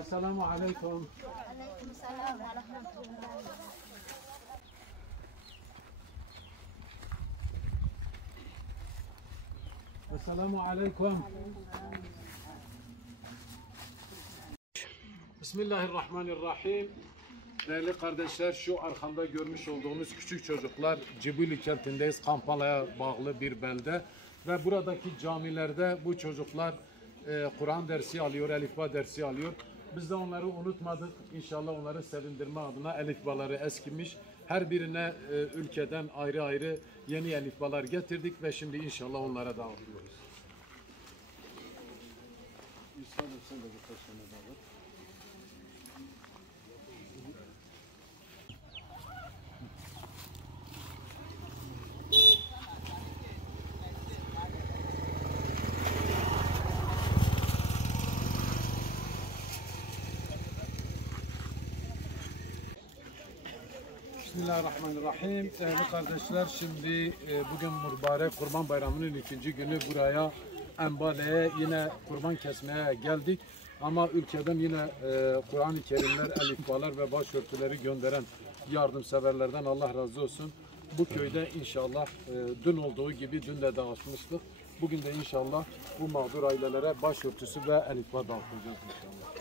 Esselamu aleyküm. Aleykümselam ve rahmetullah. Esselamu aleyküm. Bismillahirrahmanirrahim. Değerli kardeşler, şu arkamda görmüş olduğunuz küçük çocuklar Cibuli kentindeyiz. Kampala'ya bağlı bir belde. Ve buradaki camilerde bu çocuklar Kur'an dersi alıyor, elifba dersi alıyor. Biz de onları unutmadık. İnşallah onları sevindirme adına elifbaları eskimiş. Her birine ülkeden ayrı ayrı yeni elifbalar getirdik ve şimdi inşallah onlara dağıtıyoruz. İnsan sen de birkaç tane dağıt. Bismillahirrahmanirrahim. Değerli kardeşler, şimdi bugün mübarek Kurban Bayramı'nın ikinci günü buraya Embale'ye yine kurban kesmeye geldik. Ama ülkeden yine Kur'an-ı Kerimler, elifbalar ve başörtüleri gönderen yardımseverlerden Allah razı olsun. Bu köyde inşallah dün olduğu gibi dün de dağıtmıştık. Bugün de inşallah bu mağdur ailelere başörtüsü ve elifba dağıtacağız inşallah.